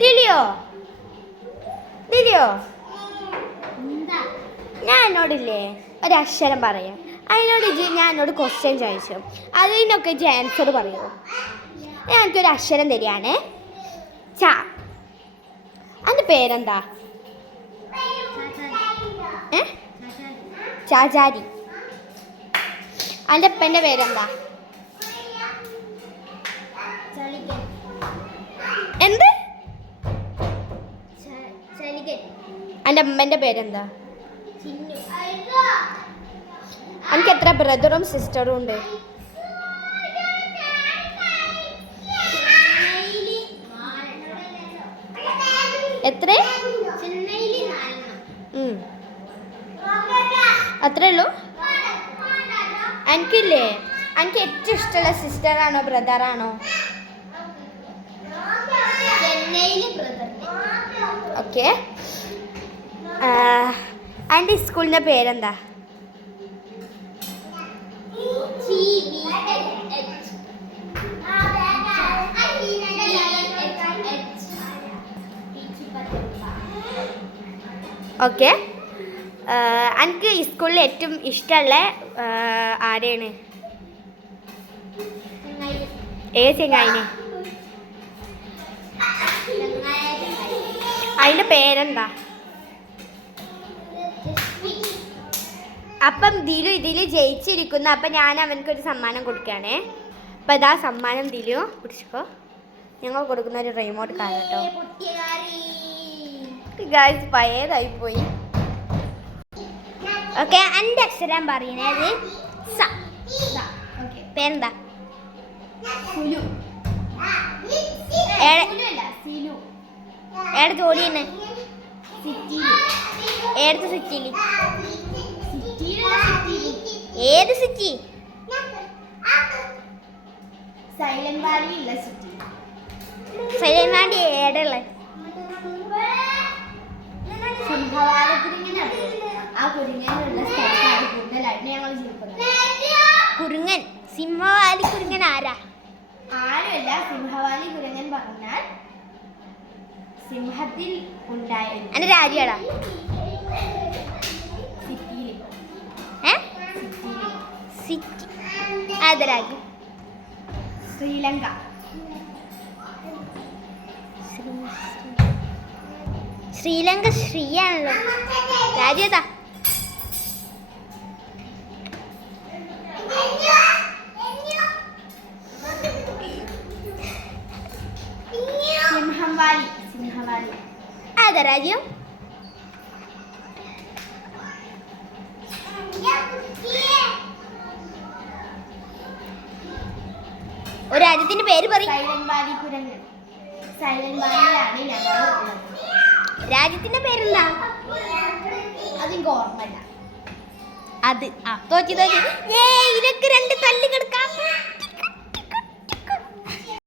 ദിലിയോ ദിലിയോ ഞാൻ എന്നോടില്ലേ ഒരക്ഷരം പറയാം. അതിനോട് ഞാൻ എന്നോട് ക്വസ്റ്റ്യൻ ചോദിച്ചു. അതിനൊക്കെ ആൻസർ പറയുമോ? ഞാൻ എനിക്കൊരു അക്ഷരം തരികയാണേ. ച. അതിൻ്റെ പേരെന്താ? ചാചാരി. അതിൻ്റെ അപ്പൻ്റെ പേരെന്താ? എന്ത്? എൻ്റെ അമ്മേൻ്റെ പേരെന്താ? എനിക്ക് എത്ര ബ്രദറും സിസ്റ്ററും ഉണ്ട്? എത്ര? അത്രേ ഉള്ളൂ? എനിക്കില്ലേ, എനിക്ക് ഏറ്റവും ഇഷ്ടമുള്ള സിസ്റ്ററാണോ ബ്രദറാണോ? ഓക്കെ. അതിൻ്റെ സ്കൂളിൻ്റെ പേരെന്താ? ഓക്കെ. എനിക്ക് ഈ സ്കൂളിൽ ഏറ്റവും ഇഷ്ടമുള്ള ആരെയാണ്? ഏത് ചെങ്ങായിനെ? അതിൻ്റെ പേരെന്താ? അപ്പം ഇതിൽ ജയിച്ചിരിക്കുന്നു. അപ്പം ഞാൻ അവനക്കൊരു സമ്മാനം കൊടുക്കുകയാണേ. അപ്പം ഇതാ സമ്മാനം ദിലു കുടിച്ചോ. ഞങ്ങൾ കൊടുക്കുന്ന ഒരു റിമോട്ട് കാർ കേട്ടോ. ഗായ്സ് പഴയതായിപ്പോയി. ഓക്കെ. എൻ്റെ അക്ഷരം പറയുന്നത് സ. പേരെന്താ? ഏടെ ജോലി തന്നെ? ഏടത്തെ സിറ്റിയിൽ? ഏത് സിറ്റി? സൈലന്റ് വാലി ഉള്ള സിറ്റി. സൈലന്റ് വാലി ഏടുള്ള? സിംഹവാലി കുരുങ്ങൻ. ആ കുരുങ്ങനുള്ള സ്ഥലത്താണ് കൂടുതലായിട്ട് ഞങ്ങൾ ജീവിക്കുന്നത്. കുരുങ്ങൻ? സിംഹവാലി കുരുങ്ങൻ ആരാ? ആരുമല്ല. സിംഹവാലി കുരുങ്ങൻ പറഞ്ഞാൽ സിംഹത്തിൽ ഉണ്ടായിരുന്നു. എൻ്റെ രാജ്യടാ സിറ്റിയിൽ. സിറ്റി ഏത് രാജ്യം? ശ്രീലങ്ക. ശ്രീലങ്ക ശ്രീയാണല്ലോ. രാജ്യതാ? സിംഹവാലി. സിംഹവാലി ഏതാ രാജ്യം? ഒരു രാജ്യത്തിന്റെ പേര് പറയും. സൈലന്റ് വാലി കുരങ്ങൻ. സൈലന്റ് വാലിയിലാണ് ഞങ്ങൾ ഉള്ളത്. രാജ്യത്തിന്റെ പേരെന്താ? അതെനിക്ക് ഓർമ്മയില്ല. അത് തോച്ചി ഇതൊക്കെ രണ്ട് തല്ലി കിടക്കാം.